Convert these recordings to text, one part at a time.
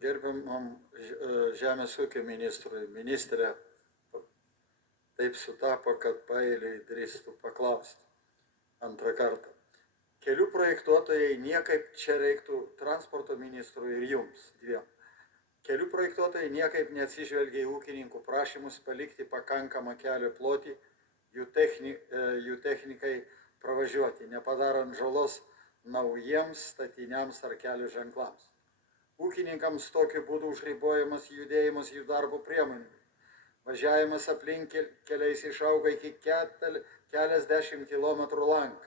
gerbiamam Žemės ūkio ministrė, taip sutapo, kad paeiliui drįstų paklausti antrą kartą. Kelių projektuotojai niekaip, čia reiktų transporto ministrui ir jums dviem, kelių projektuotojai niekaip neatsižvelgia į ūkininkų prašymus palikti pakankamą kelio plotį jų technikai pravažiuoti, nepadarant žalos naujiems statiniams ar kelio ženklams. Ūkininkams tokiu būdu užribojamas judėjimas jų darbo priemonių. Važiavimas aplink keliais išauga iki keliasdešimt kilometrų lanką.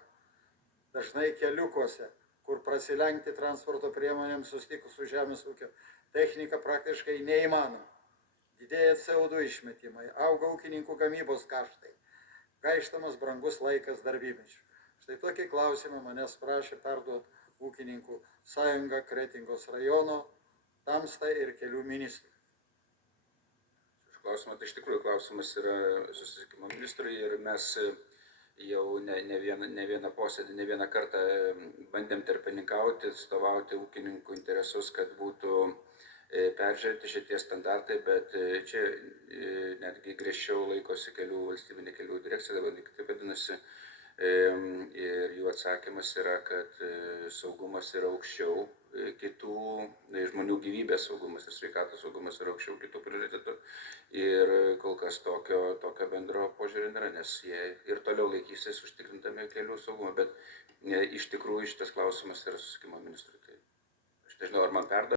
Dažnai keliukuose, kur prasilenkti transporto priemonėms susitikus su žemės ūkio technika praktiškai neįmanoma. Didėja CO2 išmetimai, auga ūkininkų gamybos kaštai, gaištamas brangus laikas darbymečių. Štai tokį klausimą manęs prašė perduoti ūkininkų sąjunga Kretingos rajono, Tamsta ir kelių ministrų. Klausimas, tai iš tikrųjų klausimas yra susisiekimo ministrui ir mes jau ne vieną posėdį, ne vieną kartą bandėm tarpininkauti, atstovauti ūkininkų interesus, kad būtų peržiūrėti šitie standartai, bet čia netgi griežčiau laikosi valstybinė kelių direkcija, dabar taip vadinasi, ir jų atsakymas yra, kad saugumas yra aukščiau kitų, žmonių gyvybės saugumas ir sveikatos saugumas yra aukščiau kitų prioritetų. Ir kol kas tokio bendro požiūrio nėra, nes jie ir toliau laikysis užtikrindami kelių saugumą, bet iš tikrųjų šitas klausimas yra susisiekimo ministrui. Tai aš nežinau, ar man perduoti.